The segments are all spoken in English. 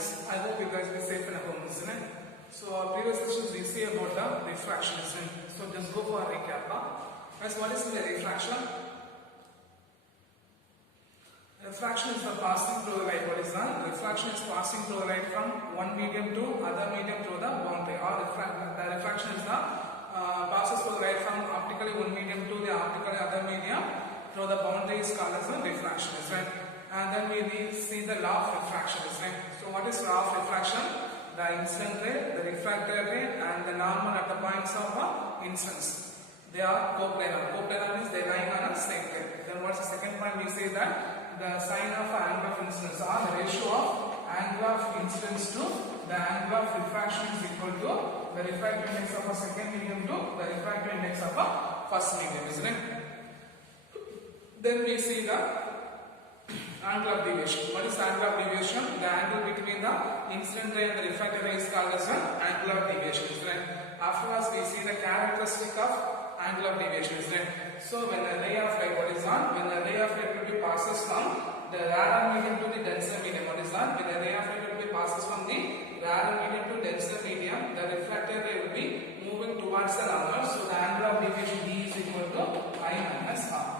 students. I hope you guys will be safe and at home, isn't it? So our previous sessions we see about the refraction, isn't it? So just go for a recap. Guys, what is the refraction? Refraction is the passing through the light. What is that? Refraction is passing through the light from one medium to other medium through the boundary. Or the refraction is the passes through the light from optically one medium to the optically other medium through the boundary is called as a refraction, isn't it? And then we see the law of refraction, isn't it? So what is law of refraction? The incident ray, the refracted ray, and the normal at the points of incidence. They are coplanar. Coplanar means they lie on a same plane. Then what's the second point? We say that the sign of angle of incidence or the ratio of angle of incidence to the angle of refraction is equal to the refractive index of a second medium to the refractive index of a first medium, isn't it? Then we see the angle of deviation. What is the angle of deviation? The angle between the incident ray and the refracted ray is called as an angle of deviation, isn't it? Afterwards, we see the characteristic of angle of deviation, isn't it? So when a ray of light, what is that? When a ray of light will be passes from the rarer medium to the denser medium, what is that? When a ray of light will be passes from the rarer medium to denser medium, the refracted ray will be moving towards the normal. So the angle of deviation D is equal to I minus R.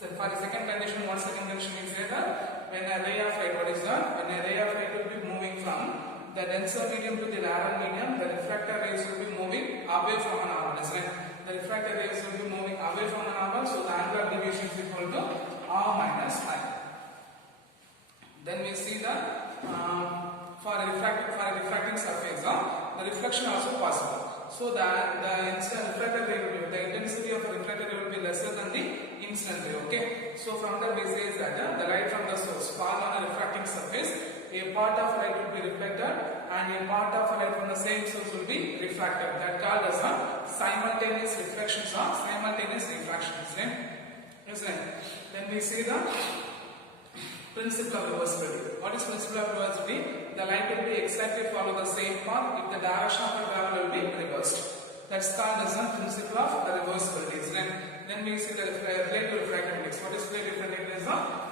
So for the second condition, what's the second condition? We say that when a ray of light, what is that? When a ray of light will be moving from the denser medium to the rarer medium, the refracted rays will be moving away from a normal, isn't it? The refracted rays will be moving away from a normal, so the angle of deviation is equal to R minus I. Then we see that for a refracting surface, the reflection also possible. So the refracted ray will be, the intensity of the refracted ray will be lesser than the incident ray. Okay. So from that we say that the light from the source fall on a refracting surface. A part of light will be reflected and a part of light from the same source will be refracted. That called as a simultaneous reflections or simultaneous refractions. Isn't it? Then we see the principle of reversibility. What is principle of reversibility? The light will be exactly follow the same path if the direction of the travel will be reversed. That's called as a principle of the reversibility, isn't it? Then we see the rate to refractive index. What is rate to refractive index?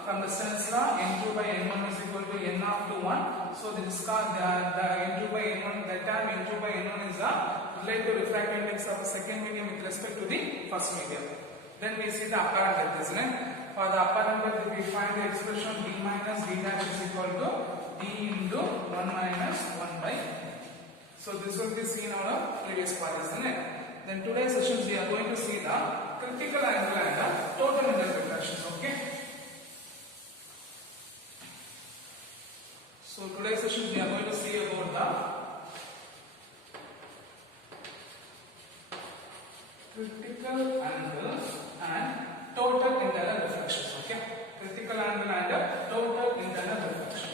From the Snell's law, n2 by n1 is equal to n of 1. So this is called the n2 by n1. The term n2 by n1 is the rate to refractive index of the second medium with respect to the first medium. Then we see the apparent depth, isn't it? For the apparent depth, we find the expression d minus d dash is equal to d into 1 minus 1 by n. So this will be seen on our previous part, isn't it? Then today's sessions we are going to see the critical angle and the total angle reflections. Okay. So today's sessions we are going to see about the critical angle and total internal reflections. Okay. Critical angle and total internal reflection.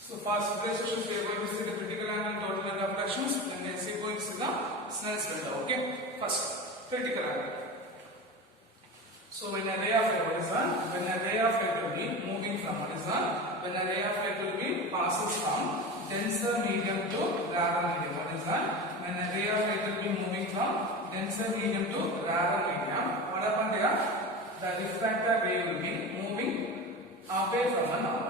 So for today's sessions we are going to see the critical angle and total angle reflections, and then we are going to see the Snell's law. Okay. First, critical angle. So when a ray of light, what is that? When a ray of light will be moving from, what is that? When a ray of light will be passes from denser medium to rarer medium, what is that? When a ray of light will be moving from denser medium to rarer medium, what happened there? The refracted ray will be moving away from a normal.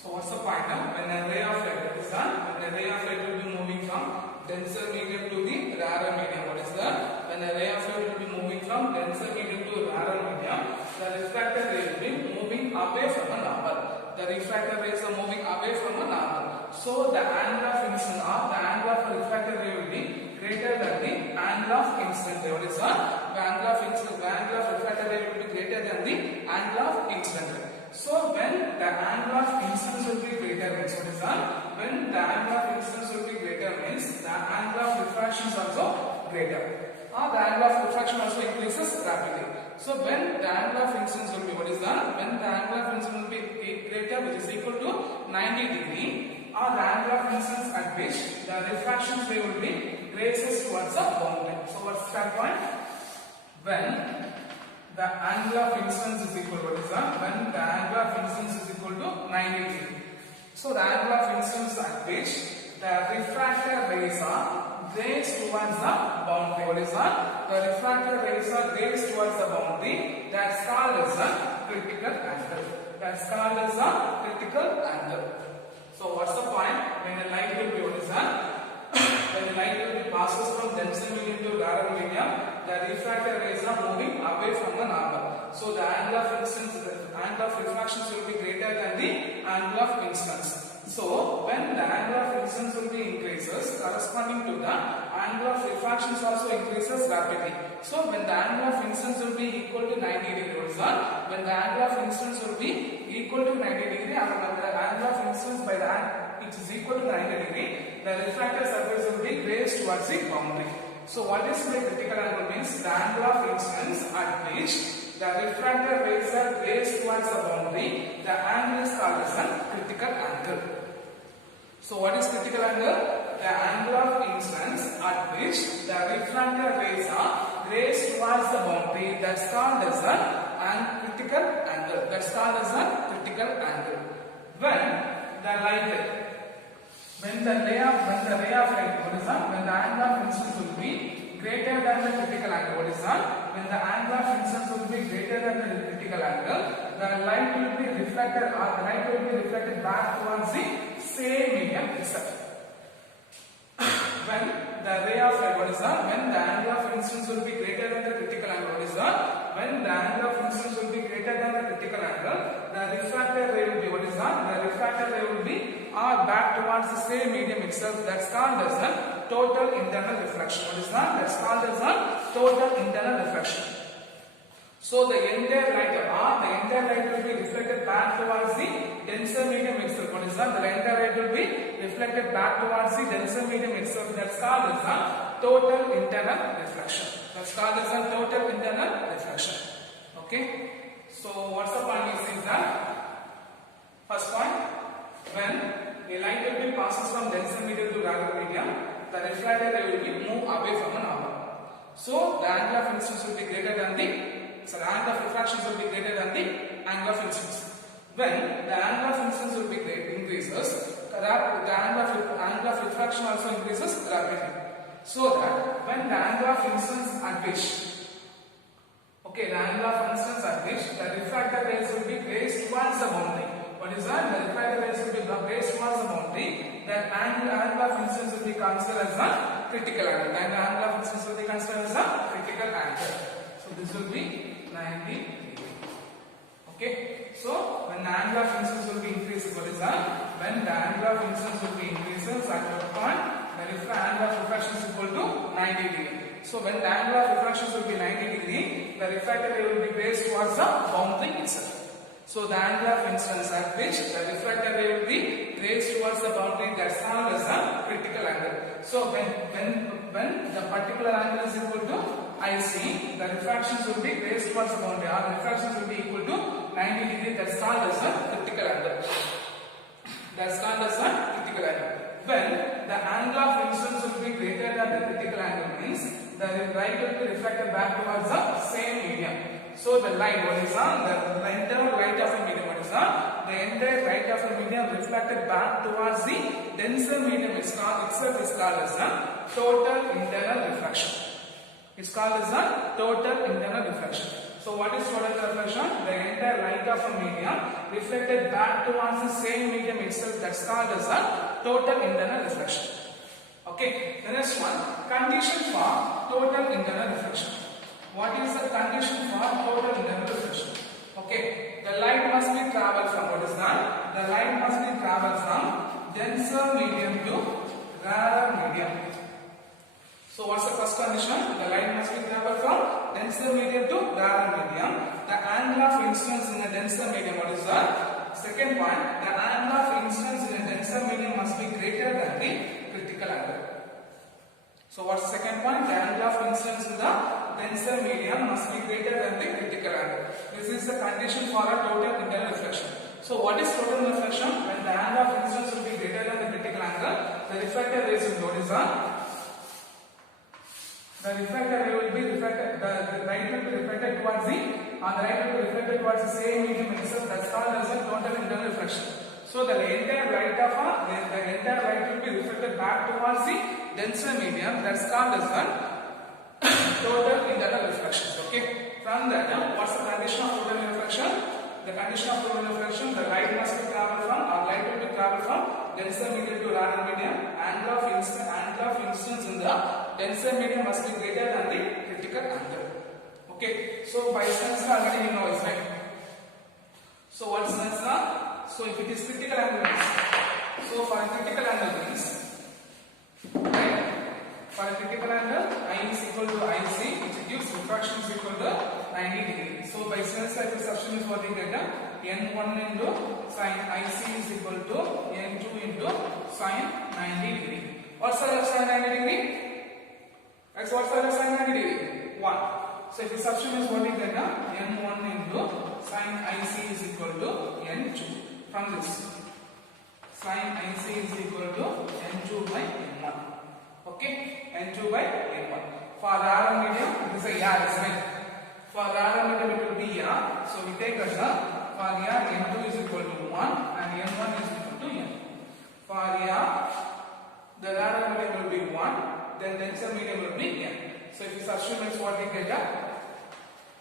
So what's the point now? When a ray of light is done, when a ray of light will be moving from denser medium to the rarer medium, what is that? When a ray of light will be moving from denser medium to rarer medium, the refracted ray will be moving away from a normal. The refracted rays are moving away from a normal. So the angle of incidence or the angle of a refracted ray will be greater than the angle of incident ray. What is that? The angle of incident, the angle of refracted ray will be greater than the angle of incident ray. So when the angle of incidence will be greater means, what is that? When the angle of incidence will be greater means the angle of refraction is also greater. Or the angle of refraction also increases rapidly. So when the angle of incidence will be, what is that? When the angle of incidence will be greater, which is equal to 90 degree, or the angle of incidence at which the refraction ray will be races towards the boundary. So what's that point? When the angle of incidence is equal to what is that? When the angle of incidence is equal to 90 degree. So the angle of incidence at which the refracted rays are raised towards the boundary. What is that? The refracted rays are raised towards the boundary. That's called as a critical angle. That's called as a critical angle. So what's the point? When the light will be, what is that? When the light will be passes from denser medium to rarer medium, the refracted rays are moving away from the normal. So the angle of incidence, the angle of refraction will be greater than the angle of incidence. So when the angle of incidence will be increases, corresponding to the angle of refraction also increases rapidly. So when the angle of incidence will be equal to 90 degree, when the angle of incidence will be equal to 90 degree, and when the angle of incidence by the it is equal to 90 degree, the refracted surface will be raised towards the boundary. So what is the critical angle means? The angle of incidence at which the refracted rays are raised towards the boundary, the angle is called as a critical angle. So what is critical angle? The angle of incidence at which the refracted rays are raised towards the boundary, that's called as a critical angle. That's called as a critical angle. When the light, when the ray of light, what is that? When the angle of incidence will be greater than the critical angle, what is that? When the angle of incidence will be greater than the critical angle, the light will be reflected, or the light will be reflected back towards the same medium itself. When the ray of light, what is that? When the angle of incidence will be greater than the critical angle, what is that? When the angle of incidence will be greater than the critical angle, the refracted ray will be, what is that? The refracted ray will be back towards the same medium itself. That's called as a total internal reflection. What is that? That's called as a total internal reflection. So the entire light will be reflected back towards the denser medium itself. What is that? The entire light will be reflected back towards the denser medium itself. That's called as a total internal reflection. That's called as a total internal reflection. Okay. So what's the point is that? First point, when a light will be passes from denser medium to rarer medium, the refracted ray will be move away from the normal. So the angle of incidence will be greater than the angle of refraction will be greater than the angle of incidence. When the angle of incidence will be increases, the angle of refraction also increases rapidly. So that when the angle of incidence at which, the angle of incidence at which the refracted rays will be raised towards the boundary. What is that? The refracted rays will be raised towards the boundary. That angle of incidence will be considered as a critical angle. And the angle of incidence will be considered as a critical angle. So this will be 90 degree. Okay. So when the angle of incidence will be increases, what is that? When the angle of incidence will be increases at what point? The angle of refraction is equal to 90 degree. So when the angle of refraction will be 90 degree, the refracted ray will be raised towards the boundary itself. So the angle of incidence at which the refracted ray will be raised towards the boundary, that's called as a critical angle. So when the particular angle is equal to IC, the refractions will be raised towards the boundary, or the refractions will be equal to 90 degree, that's called as a critical angle. That's called as a critical angle. When the angle of incidence will be greater than the critical angle means the light will be reflected back towards the same medium. So the light, what is that? The entire light of a medium, what is that? The entire light of a medium reflected back towards the denser medium itself is called as a total internal reflection. It's called as a total internal reflection. So what is total reflection? The entire light of a medium reflected back towards the same medium itself, that's called as a total internal reflection. Okay, the next one, condition for total internal reflection. What is the condition for total internal reflection? Okay, the light must be traveled from, what is that? The light must be traveled from denser medium to rarer medium. So what's the first condition? The light must be traveled from denser medium to rarer medium. The angle of incidence in a denser medium, what is that? Second point, the angle of incidence in a denser medium must be greater than the critical angle. So what's the second point? The angle of incidence in the denser medium must be greater than the critical angle. This is the condition for a total internal reflection. So what is total reflection? When the angle of incidence will be greater than the critical angle, the refracted rays will notice the refracted ray will be refracted, the light will be reflected towards the, the light will be reflected towards the same medium itself. That's called as a total internal reflection. So the entire light of the entire light will be reflected back towards the denser medium. That's called as the total internal reflection. Okay. From that, what's the condition of total reflection? The condition of total reflection: the light must be traveled from, or light will be traveled from denser medium to rarer medium. Angle of incidence in the denser medium must be greater than the critical angle. Okay. So by Snell's law already we know is right. So what's Snell's law? So if it is critical angle means, so for a critical angle means, right? For a critical angle, I is equal to IC, which gives refraction is equal to 90 degrees. So by Snell's law, the substitution is what we get, N1 into sin IC is equal to N2 into sin 90 degree. What's the value of sin 90 degree? What's the value of sin 90 degree? 1. So if the substitution is what we get, N1 into sin IC is equal to N2. From this, sin IC is equal to N2 by N1. Okay, N2 by N1. For rarer medium, it is a air, isn't it? For rarer medium, it will be air. So we take as for air, N2 is equal to 1 and N1 is equal to N. For air, the rarer medium will be 1, then denser medium will be N. So if you substitute is what we get,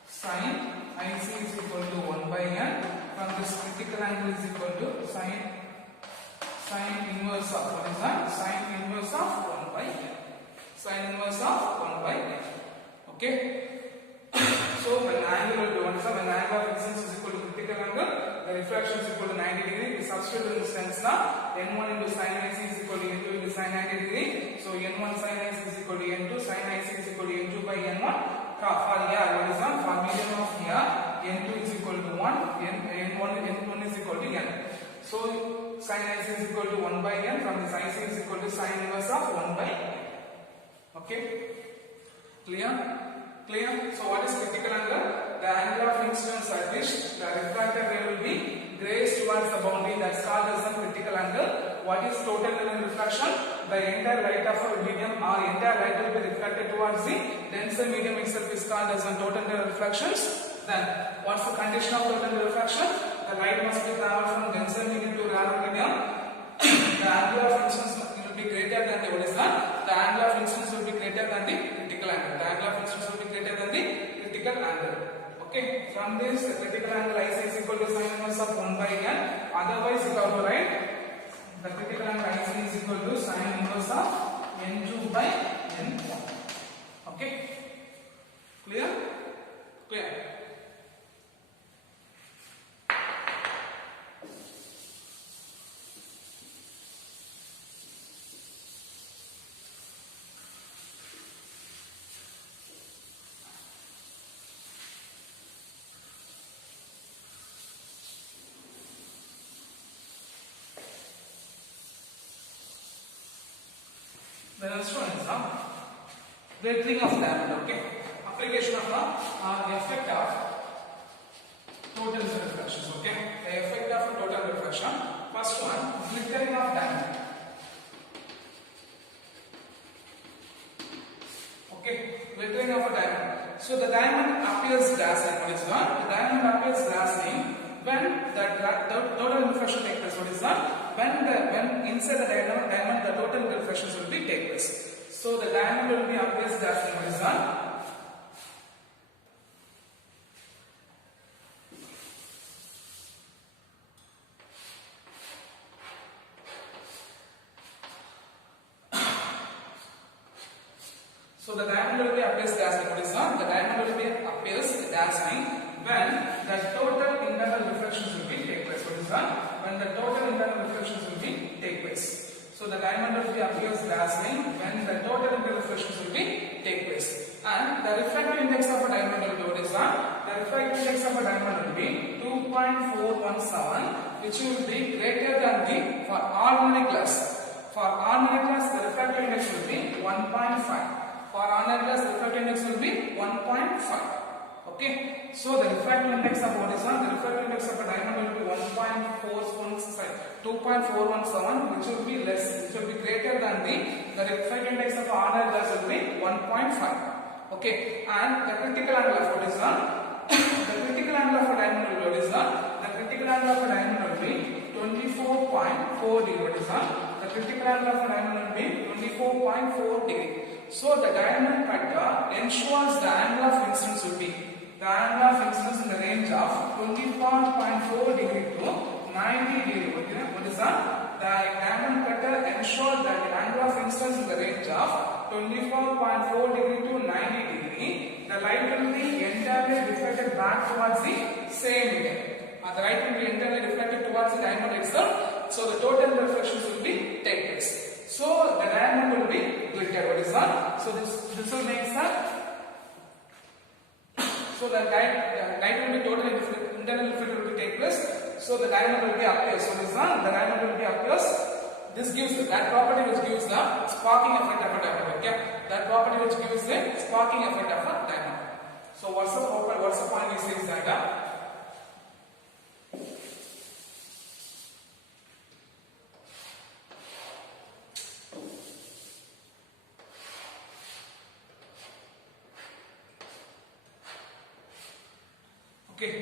sin IC is equal to 1 by N. From this critical angle is equal to sin inverse of, what is that? Sin inverse of 1 by N. Sin inverse of 1 by N. Okay. So when angle will be 1, so when angle of incidence is equal to critical angle, the refraction is equal to 90 degree. We substitute in the sense now, N1 into sin IC is equal to N2 into sin 90 degree. So N1 sin IC is equal to N2, sin IC is equal to N2 by N1. For air, what is that? For medium of air, N2 is equal to 1, N1 is equal to N. So sin IC is equal to 1 by N. From this IC is equal to sin inverse of 1 by N. Okay? Clear? Clear? So what is critical angle? The angle of incidence at which the refracted ray will be grazed towards the boundary, that's called as the critical angle. What is total reflection? The entire light of a medium or entire light will be reflected towards the denser medium itself is called as the total reflections. Then what's the condition of total reflection? The light must be traveled from denser medium to rarer medium. The angle of incidence will be greater than the, what is that? The angle of incidence will be greater than the critical angle. The angle of incidence will be greater than the critical angle. Okay. From this, the critical angle IC is equal to sin inverse of 1 by N. Otherwise, you have to write the critical angle IC is equal to sin inverse of N2 by N1. Okay. Clear? Clear. The next one is glittering of diamond. Okay, application of the effect of total reflections. Okay, the effect of total reflection. First one, glittering of diamond. Okay, glittering of a diamond. So the diamond appears dazzling. What is that? The diamond appears dazzling when the total reflection takes place. What is that? When inside the diamond the total reflections will be take place. So the diamond will be appears dazzling. What is that? So the diamond will be appears dazzling. What is that? The diamond will be appears dazzling when the total internal reflections will be take place. What is that? When the total internal reflections will be take place. So the diamond will be appears dazzling when the total internal reflections will be take place. And the refractive index of a diamond will be, what is that? The refractive index of a diamond will be 2.417, which will be greater than the for ordinary glass. For ordinary glass, the refractive index will be 1.5. For ordinary glass, the refractive index will be 1.5. Okay, so the refractive index of what is that? The refractive index of a diamond will be 1.417 2.417, which will be less, which will be greater than the refractive index of ordinary glass will be 1.5. Okay, and the critical angle of what is the critical angle of a diamond will be what is the critical angle of a diamond will be 24.4 degree. What is the critical angle of a diamond will be 24.4 degree. So the diamond cutter ensures the angle of incidence will be in the range of 24.4 degree to 90 degree. What is that? The diamond cutter ensures that the angle of incidence in the range of 24.4 degree to 90 degree. The light will be entirely reflected back towards the same medium. The light will be entirely reflected towards the diamond itself. So the total reflections will be take place. So the diamond will be glittered. What is that? So this will make that. So the light will be totally different, internal reflected will take place. So the diamond will be appears. So this one, the diamond will be appears. This gives that property which gives the sparking effect of a diamond. Okay, that property which gives the sparking effect of a diamond. So what's the point we say is that okay,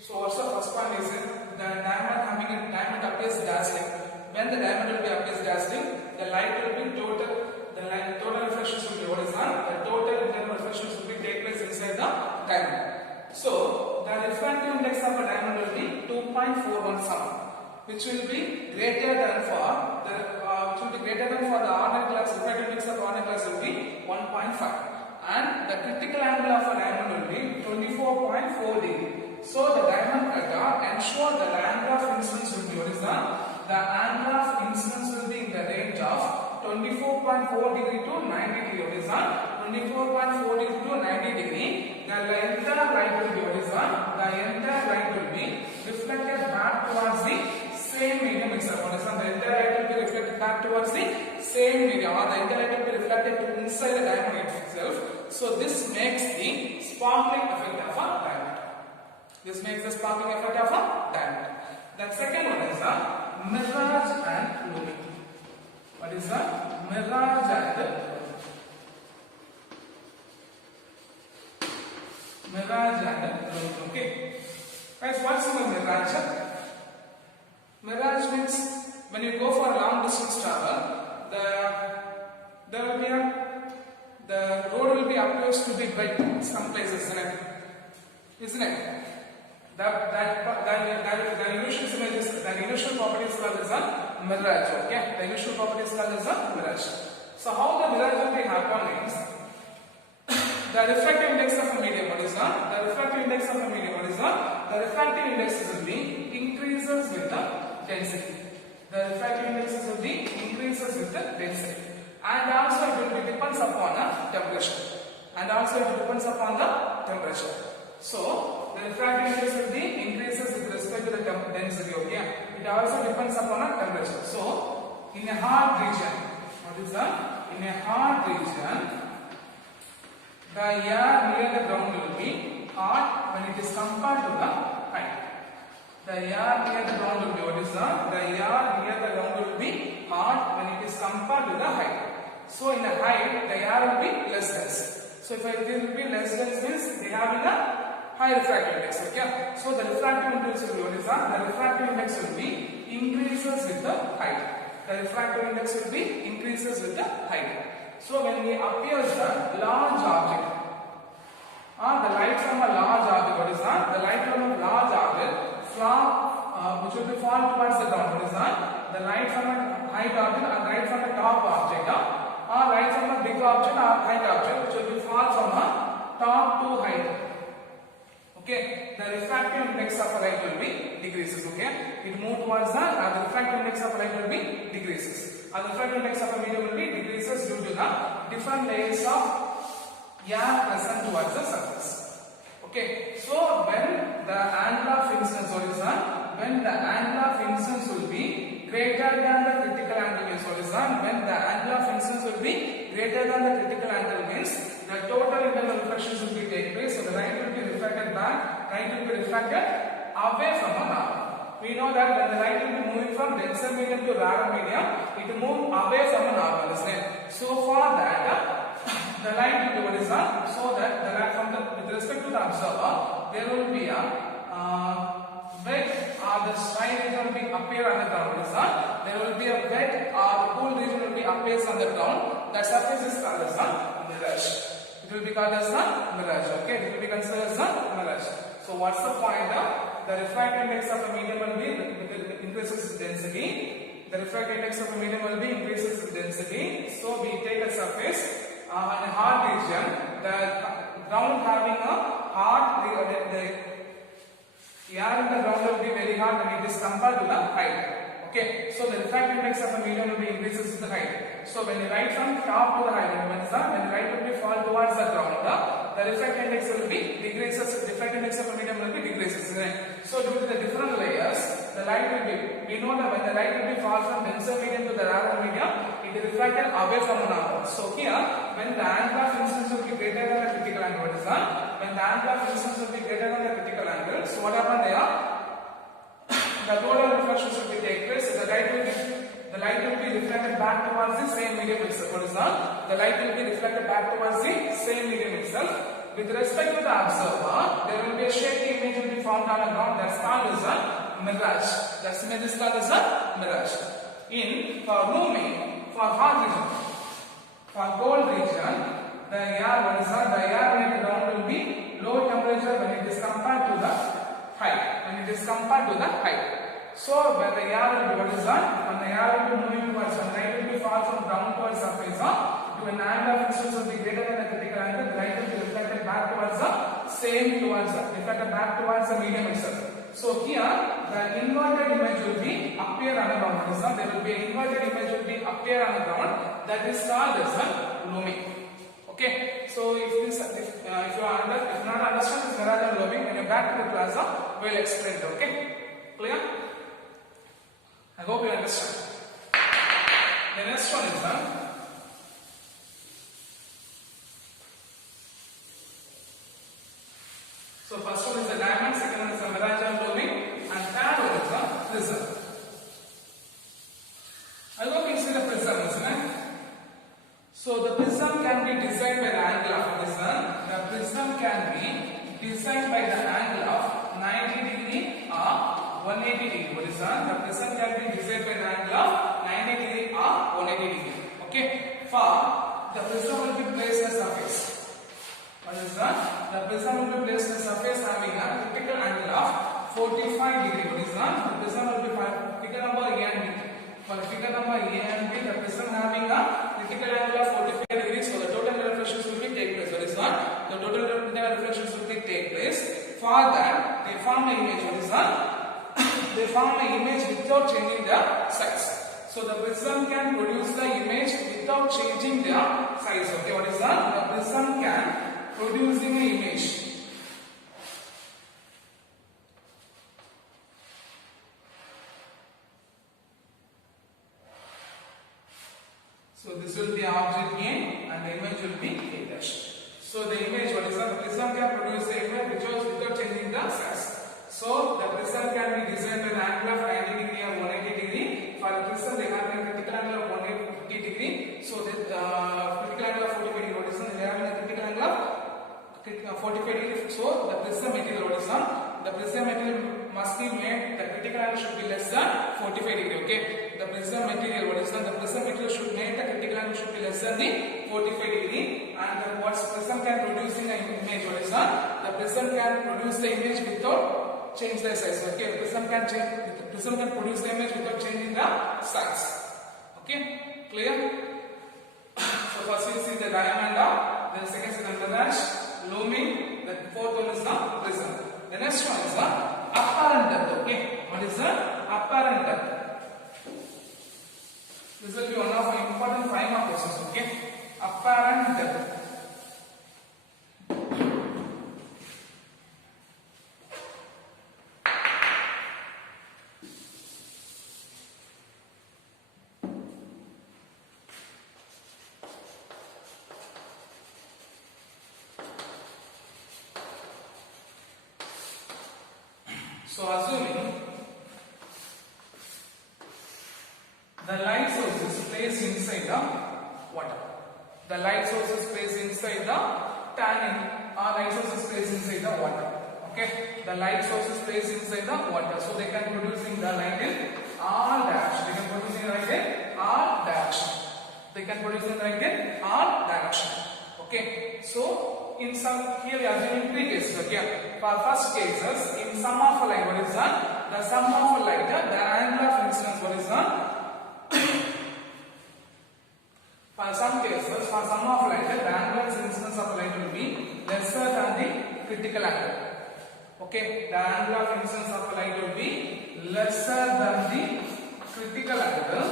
so what's the first point is the diamond appears dazzling. When the diamond will be appears dazzling, the light will be total reflections will be what is that? The total internal reflections will be take place inside the diamond. So the refractive index of a diamond will be 2.417, which will be greater than for the ordinary glass. Refractive index of ordinary glass will be 1.5. And the critical angle of a diamond will be 24.4 degree. So the diamond cutter ensures that the angle of incidence will be what is that? The angle of incidence will be in the range of 24.4 degree to 90 degree. What is that? 24.4 degree to 90 degree. The entire light will be what is that? The entire light will be reflected back towards the same medium itself. What is that? The entire light will be reflected back towards the same medium, or the entire light will be reflected inside the diamond itself. So this makes the sparkling effect of a diamond. This makes the sparkling effect of a diamond. The second one is the mirage and looming. What is the mirage and looming? Mirage and looming. Okay. Guys, what's the mirage? Mirage means when you go for a long distance travel, the road will be appears to be wet in some places, isn't it? The illusion property is called as a mirage. Okay, the illusion property is called as a mirage. So how the mirage will be happen is the refractive index of a medium. What is that? The refractive index of a medium. What is that? The refractive index will be increases with the density. The refractive index will be increases with the density. And also it will be depends upon the temperature. So the refractive index will be increases with respect to the density. Okay. It also depends upon the temperature. So in a hard region, what is that? In a hard region, the air near the ground will be hot when it is compared to the height. The air near the ground will be what is that? The air near the ground will be hot when it is compared to the height. So in a height, the air will be less dense. So if it will be less dense means they have a high refractive index. Okay. So the refractive index will be what is that? The refractive index will be increases with the height. The refractive index will be increases with the height. So when we appears a large object, the light from a large object, what is that? The light from a large object which will be fall towards the ground. What is that? The light from a height object or light from a top object, or light from a big object or height object which will be fall from a top to height. Okay, the refractive index of a light will be decreases. Okay, it move towards the refractive index of a light will be decreases. The refractive index of a medium will be decreases due to the different layers of air present towards the surface. Okay, so when the angle of incidence, what is that? When the angle of incidence will be greater than the critical angle means, what is that? When the angle of incidence will be greater than the critical angle means, the total internal reflections will be take place. So the light will be reflected back, light will be reflected away from the normal. We know that when the light will be moving from denser medium to rarer medium, it will move away from a normal, isn't it? So for that, the light will be what is that? So that the light from the with respect to the observer, there will be a wet or the dry region will be appear on the ground. What is that? There will be a wet or the cool region will be appears on the ground. That surface is called as a mirage. It will be called as a mirage. Okay, it will be considered as a mirage. So what's the point? The refractive index of a medium will be increases with density. The refractive index of a medium will be increases with density. So we take a surface in a hard region. The ground having a hard, the air in the ground will be very hard when it is compared to the height. Okay, so the refractive index of a medium will be increases with the height. So when you write from top to the height, when the light will be fall towards the ground, the refractive index will be decreases. Refractive index of a medium will be decreases. So due to the different layers, the light will be. We know that when the light will be fall from denser medium to the rarer medium, it is refracted away from an angle. So here, when the angle of incidence will be greater than the critical angle, what is that? When the angle of incidence will be greater than the critical angle, so what happens there? The total reflection should be take place. The light will be reflected back towards the same medium itself. What is that? The light will be reflected back towards the same medium itself. With respect to the observer, there will be a shaky image will be formed on the ground. That's called as a mirage. That image is called as a mirage. In for looming, for hot region, for cold region, the air in the ground will be low temperature when it is compared to the height. When it is compared to the height. So when the air will be what is that? When the air will be moving towards, when the light will be fall from ground towards surface, to an angle of incidence will be greater than the critical angle, the light will be reflected back towards the medium itself. So here the inverted image will be appear on the ground. There will be inverted image will be appear on the ground. That is called as a looming. Okay. So if you not understand this mirage and looming, when you back to the class, we'll explain it. Okay. Clear? I hope you understand. The next one is done. So first one is the diamond, second one is the mirage and looming, and third one is the prism. I hope you see the prism, isn't it? So the prism can be designed by the angle of prism. The prism can be designed by the angle of 90 degree or 180 degree. What is that? The prism can be designed by the angle of 90 degree or 180 degree. Okay. For the prism will be placed on the surface. What is that? The prism will be placed on the surface having a critical angle of 45 degree. What is that? The prism will be figure number A and B. For figure number A and B, the prism having a critical angle of 45 degrees. So the total reflections will be take place. What is that? The total reflections will be take place. For that, they form an image. What is that? They form an image without changing their size. So the prism can produce the image without changing their size. Okay, what is that? The prism can producing an image. So this will be object A and the image will be A dash. So the image, what is that? The prism can produce the image without changing the size. So the prism can be designed with an angle of 90 degree or 180 degree. For the prism, they have a critical angle of 180 degree. So the critical angle of 45 degree. What is that? They have a critical angle of 45 degree. So the prism material, what is that? The prism material must be made. The critical angle should be less than 45 degree. Okay. The prism material, what is that? The prism material should make the critical angle should be less than the 45 degree. And what prism can produce in an image? What is that? The prism can produce the image without change the size. Okay, prism can produce the image without changing the size. Okay, clear? So first we see the diamond, then second is the mirage, looming, the fourth one is the prism. The next one is the apparent depth. Okay, what is the apparent depth? This will be one of the important 5 mark questions. Okay, apparent depth. So assuming the light source is placed inside the water. The light source is placed inside the tank, or light source is placed inside the water. Okay, the light source is placed inside the water, so they can producing the light in all direction. They can producing light in all direction. They can producing light in all direction. Okay, so in some, here we are assuming three cases. Okay, for first cases, in sum of a light, what is that? The sum of a light, the angle of incidence, what is that? For some cases, for sum of light, the angle of incidence of light will be lesser than the critical angle. Okay, the angle of incidence of light will be lesser than the critical angle.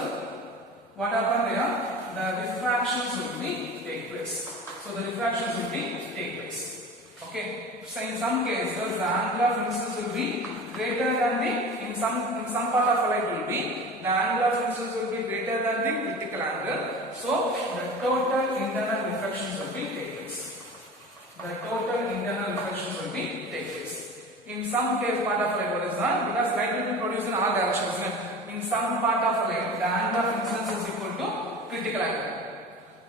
What happened here? The refractions will be take place. So the refractions will be take place. Okay, so in some cases, the angle of incidence will be greater than the, in some part of light will be, the angle of incidence will be greater than the critical angle. So the total internal reflections will be take place. The total internal reflections will be take place. In some case, part of light, what is that? Because light will be produced in all directions. In some part of light, the angle of incidence is equal to critical angle.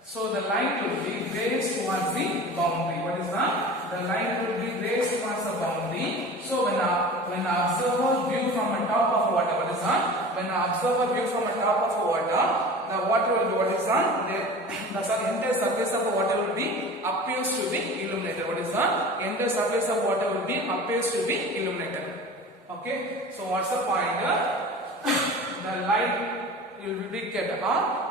So the light will be raised towards the boundary. What is that? The light will be raised towards the boundary. So when the observer view from the top of water, what is that? When the observer view from the top of water, the water will be, what is that? The entire surface of the water will be appears to be illuminated. What is that? Entire surface of water will be appears to be illuminated. Okay. So what's the point? The light will be get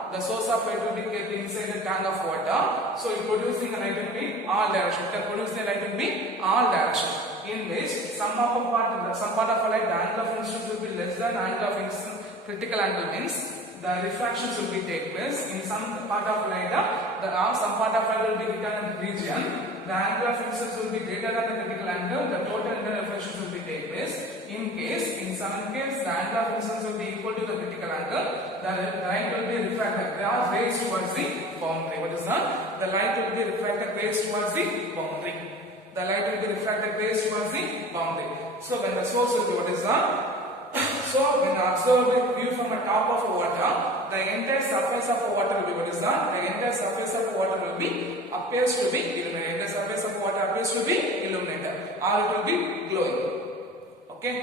the source of light will be kept inside the tank of water. So it producing a light will be all direction. It can produce the light will be all direction. In which some part of a light, the angle of incidence will be less than angle of incidence. Critical angle means the refractions will be take place. In some part of light, some part of light will be returned region. The angle of incidence will be greater than the critical angle. The total internal reflections will be take place. In some case, the angle of incidence will be equal to the critical angle. The light will be refracted, raised towards the boundary. What is that? The light will be refracted, raised towards the boundary. The light will be refracted, raised towards the boundary. So when the source will be, what is that? So when the observer view from the top of water, the entire surface of water will be, what is that? The entire surface of water will be appears to be illuminated. The surface of water appears to be illuminated, or it will be glowing. Okay,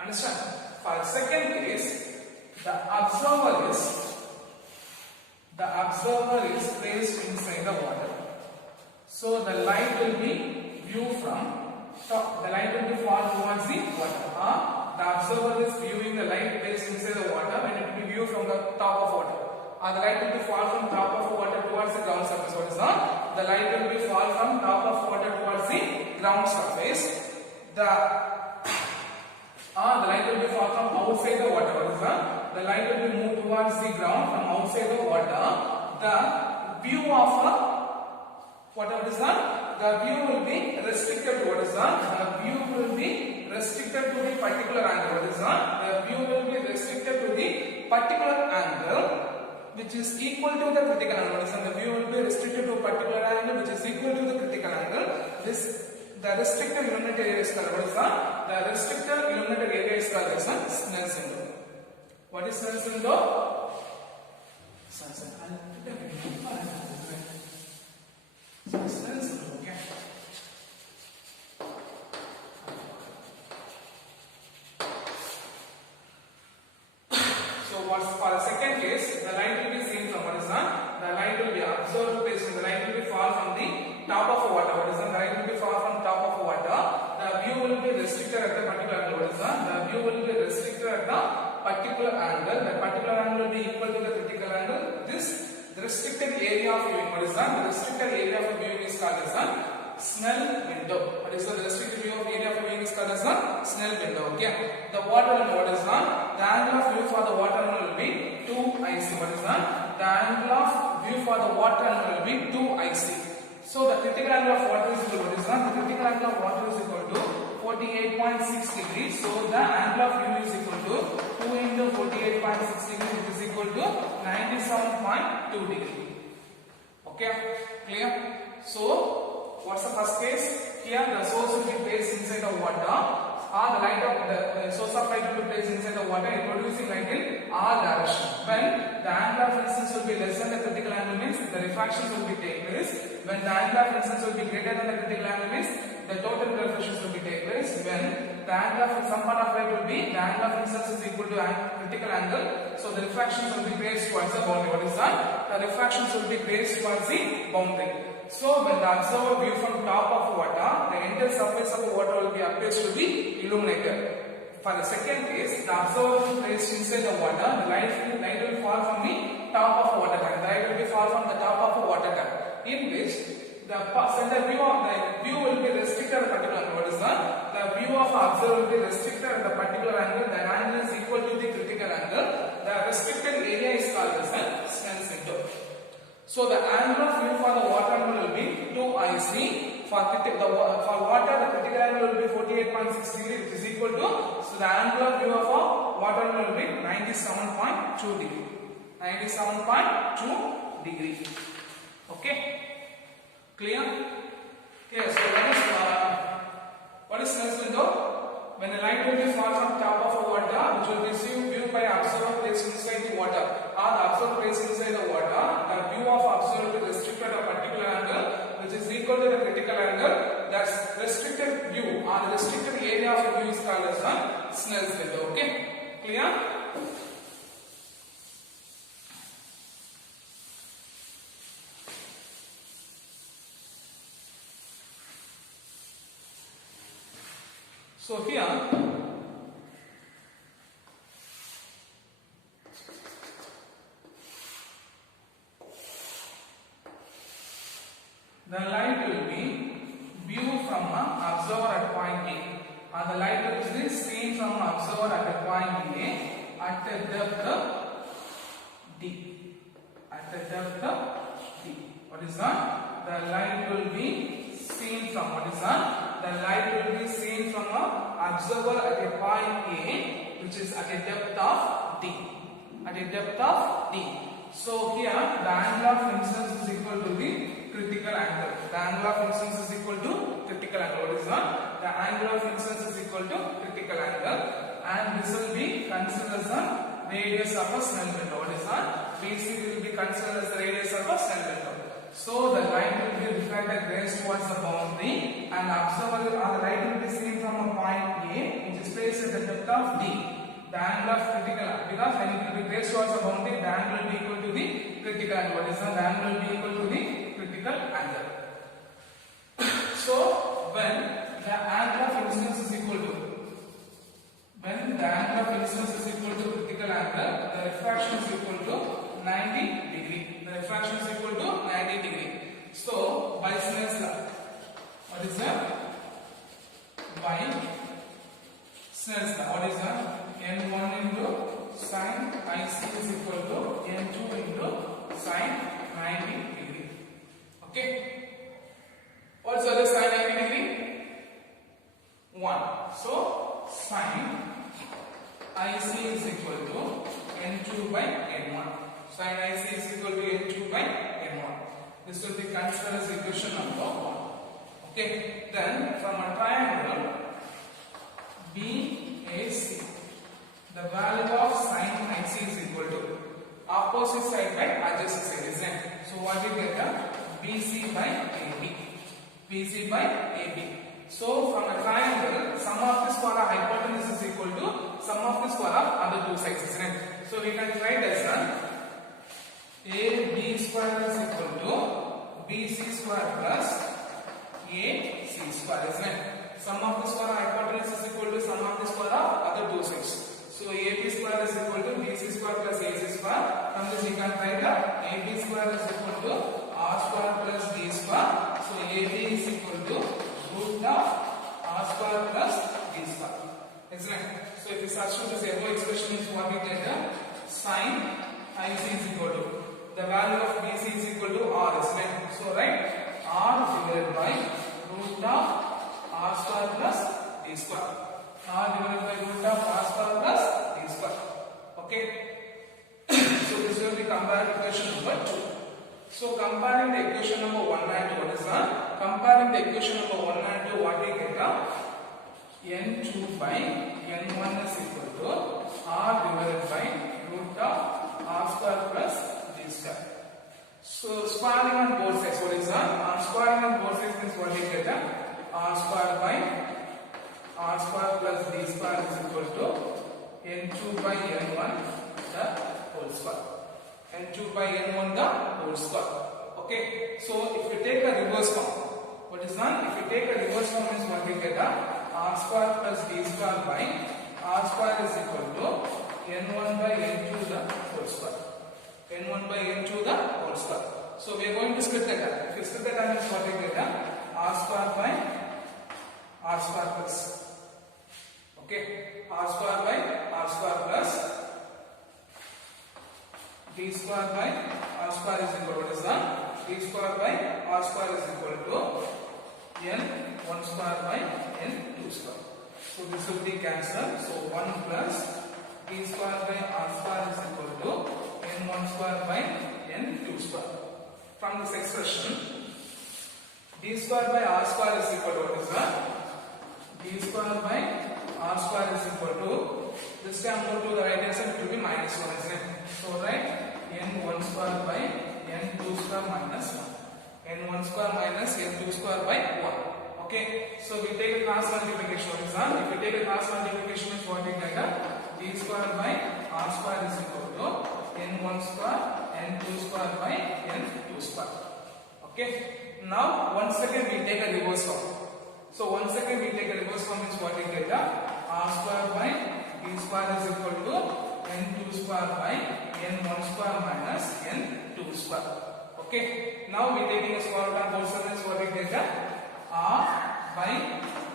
understand? For second case, the observer is placed inside the water. So the light will be viewed from top. The light will be fall towards the water. The observer is viewing the light placed inside the water when it will be viewed from the top of water. The light will be fall from top of water towards the ground surface. What is that? The light will be fall from top of water towards the ground surface. The light will be fall from outside the water. What is that? The light will be moved towards the ground from outside the water. The view of what is that? The view will be restricted to, what is that? The view will be restricted to the particular angle. What is that? The view will be restricted to the particular angle which is equal to the critical angle. What is that? The view will be restricted to a particular angle which is equal to the critical angle. The restricted illuminated area is called, what is that? The restricted illuminated area is called as Snell's window. What is Snell's window? Snell's window. Okay. So what's for the second case, the light will be seen from, what is that? The light will be observed based on the light will be fall from the top of a water. What is that? The light will be fall from top of a water. The view will be restricted at the particular angle. What is that? The view will be restricted at the particular angle. The particular angle will be equal to the critical angle. The restricted area of viewing, what is that? The restricted area of viewing is called as Snell window. What is the restricted area of viewing is called as Snell window. Okay. The water level, what is that? The angle of view for the water level will be 2IC. What is that? The angle of view for the water level will be 2IC. So the critical angle of water is equal to, what is that? The critical angle of water is equal to 48.6 degrees. So the angle of view is equal to 2 into 48.6 degrees, which is equal to 97.2 degrees. Okay, clear? So what's the first case? Here the source will be placed inside the water, or the light of the source of light will be placed inside the water, and producing light in R direction. When the angle of incidence will be less than the critical angle means the refractions will be take place. When the angle of incidence will be greater than the critical angle means the total refractions will be take place. When the angle of some part of light will be the angle of incidence is equal to critical angle, so the refractions will be placed towards the boundary. What is that? The refractions will be placed towards the boundary. So when the observer view from top of water, the entire surface of the water will be appears to be illuminated. For the second case, the observer is placed inside the water, the light will fall from the top of the water tank. The light will be fall from the top of the water tank, in which the center view of the view will be restricted at a particular angle. What is that? The view of the observer will be restricted at a particular angle. The angle is equal to the critical angle. The restricted area is called as the Snell's window. So the angle of view for the water angle will be 2IC. For water, the critical angle will be 48.6 degree, which is equal to, so the angular view of a water angle will be 97.2 degree. 97.2 degree. Okay? Clear? Okay, so what is Snell's window? When the light will be fall from top of a water, which will be viewed by observer placed inside the water, or the observer placed inside the water, the view of observer will be restricted at a particular angle, which is equal to the critical angle. That's restricted view or the restricted area of the view is called as the Snell's window. Okay, clear? So here the light will be viewed from an observer at point A, or the light will be seen from an observer at a point A at a depth D. At a depth D. What is that? The light will be seen from, what is that? The light will be seen from an observer at a point A, which is at a depth of D. At a depth of D. So here the angle of incidence is equal to the critical angle. The angle of incidence is equal to critical angle. What is that? The angle of incidence is equal to critical angle, and this will be considered as the radius of a Snell window. What is that? BC will be considered as the radius of a Snell window. So the light will be reflected rays towards the boundary, and observer or the light will be seen from a point A, which is placed at the depth of D. The angle of critical angle, because when it will be raised towards the boundary, the angle will be equal to the critical angle. What is that? The angle will be equal to the critical angle. So when the angle of incidence is equal to, critical angle, the refraction is equal to 90 degree. The refraction is equal to 90 degree. So by Snell's law, what is that? By Snell's law, what is that? N1 into sin IC is equal to N2 into sin 90 degree. Okay. What's the other sin 90 degree? 1. So sin IC is equal to N2 by N1. Sin IC is equal to N2 by N1. This will be considered as equation number 1. Okay. Then from a triangle BAC, the value of sin IC is equal to opposite side by adjacent side, isn't it? So what we get? BC by AB. BC by AB. So from a triangle, sum of the square of hypotenuse is equal to sum of the square of other two sides, isn't it? So we can write as AB square is equal to BC square plus AC square, isn't it? Sum of the square of hypotenuse is equal to sum of the square of other two sides. So AB square is equal to BC square plus AC square. From this you can write that AB square is equal to R square plus D square. So AB is equal to root of R square plus D square. Isn't it? So if you substitute this above expression means what we get? Sin IC is equal to the value of BC is equal to R, isn't it? So right, R divided by root of R square plus D square. R divided by root of R square plus D square. Okay. So this will be compared equation number 2. So comparing the equation number 1 and 2, what is that? Comparing the equation number 1 and 2, what we get? N2 by N1 is equal to R divided by root n2 by n1 the whole square. n2 by n1 the whole square. Okay, so if you take a reverse form, what is that? If you take a reverse form means what we get r square plus d square by r square is equal to n1 by n2 the whole square. n1 by n2 the whole square. So we are going to split that up. If you split that up means what we get r square by r square plus. Okay, r square by r square plus d square by r square is equal to what is that? d square by r square is equal to n1 square by n2 square. So this will be cancelled. So 1 plus d square by r square is equal to n1 square by n2 square. From this expression, d square by r square is equal to what is that? d square by r square is equal to, this time move to the right hand side, it will be minus 1, isn't it? So write n1 square by n2 square minus 1. n1 square minus n2 square by 1. Okay, so we take a cross multiplication. What is that? If we take a cross multiplication, means what we get d square by r square is equal to n1 square n2 square by n2 square. Okay, now once again we take a reverse form. So once again we take a reverse form means what we get r square by d square is equal to n2 square by n1 square minus n2 square. Okay, now we taking a square root on both sides means what we get r by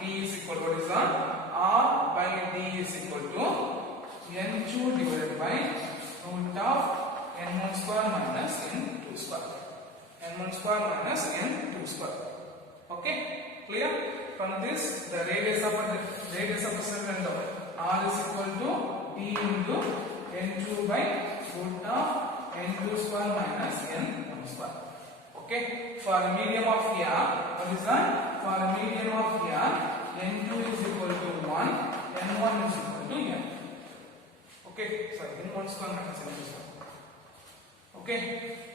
d is equal to what is that? r by d is equal to n2 divided by root of n1 square minus n2 square. n1 square minus n2 square. Okay, clear? From this, the radius of the cylinder r is equal to d into n2 by root of n2 square minus n1 square. Okay, for a medium of here, what is that? For a medium of here, n2 is equal to 1, n1 is equal to n. Okay, sorry, n1 square minus n2 square. Okay,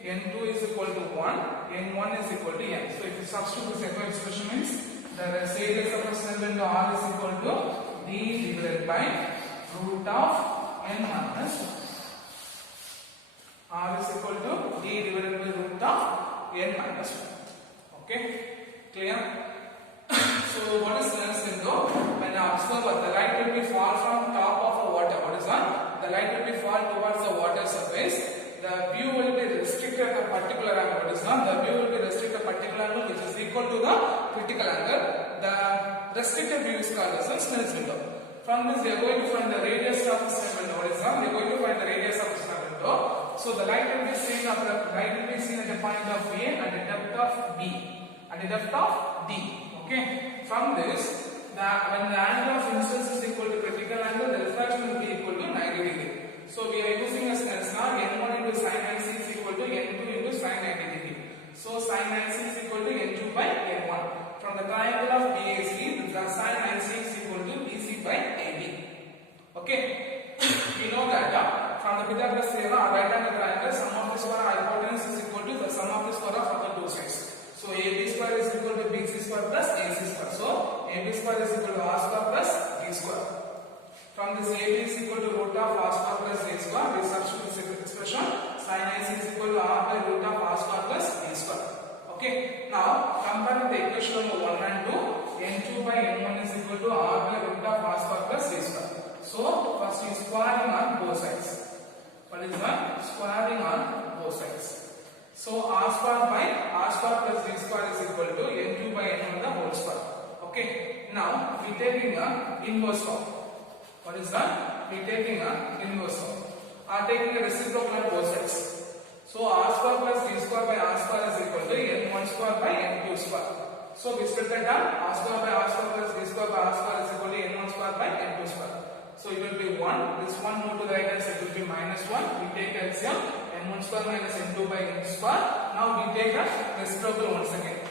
n2 is equal to 1, n1 is equal to n. So if you substitute this expression means the radius of the cylinder r is equal to d divided by root of n minus 1. r is equal to d divided by root of n minus 1. Okay, clear? So what is next in though? When I observe the light will be fall from top of a water. What is that? The light will be fall towards the water surface. The view will be restricted to a particular angle. What is that? The view will be restricted to a particular angle which is equal to the critical angle. The restricted view is called as a Snell's window. From this we are going to find the radius of the Snell's window. What is that? We are going to find the radius of the Snell's window. So the light will be seen at the point of A at the depth of B. At the depth of D. Okay. From this, when the angle of incidence is equal to critical angle, the refraction will be equal to 90 degree. So we are using a Snell's law. N1 into sin 90 is equal to N2 into sin 90 degree. So sin 90 is equal to N2 by N1. From the triangle of BAC, the sin 90 is equal to BC by AB. Okay. We know that from the Pythagoras theorem, a right angle triangle, sum of the square hypotenuse is equal to the sum of the square of other two sides. So AB square is equal to BC square plus AC square. So AB square is equal to R square plus D square. From this AB is equal to root of R square plus D square. We substitute this expression. Sin AC is equal to R by root of R square plus D square. Okay. Now comparing the equation number 1 and 2, N2 by N1 is equal to R by root of R square plus D square. So first is squaring on both sides. What is that? Squaring on both sides. So r square by r square plus d square is equal to n2 by n1 the whole square. Okay. Now we taking a inverse form. What is that? We taking a inverse form. Taking a reciprocal on both sides. So r square plus d square by r square is equal to n1 square by n2 square. So we split that down. R square by r square plus d square by r square is equal to n1 square by n2 square. So it will be 1. This 1 move to the right hand side will be minus 1. We take LCM. n1 square minus n2 by n square. Now we take a reciprocal once again.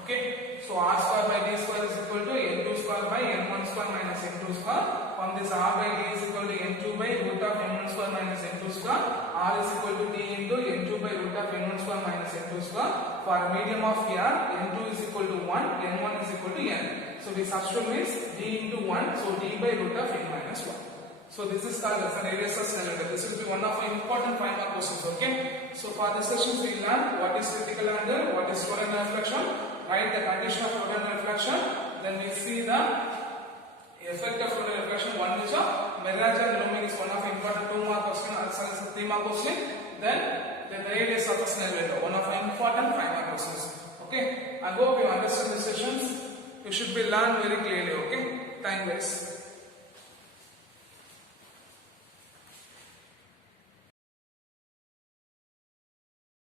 Okay. So r square by d square is equal to n2 square by n1 square minus n2 square. From this r by d is equal to n2 by root of n1 square minus n2 square. R is equal to d into n2 by root of n1 square minus n2 square. for a medium of R, n2 is equal to 1, n1 is equal to n. So we substitute means d into 1, so d by root of n minus 1. So this is called as an radius of cylinder. This will be one of our important 5 mark questions, okay? So for this session we learn what is critical angle, what is coronal reflection, write the condition of coronal reflection, then we see the effect of coronal reflection. One is mirage and looming is one of important 2 mark question, also 3 mark question. Then the radius of a Snell window, one of our important 5 mark questions. Okay? I hope you understand the sessions. You should be learned very clearly, okay? Thank you guys.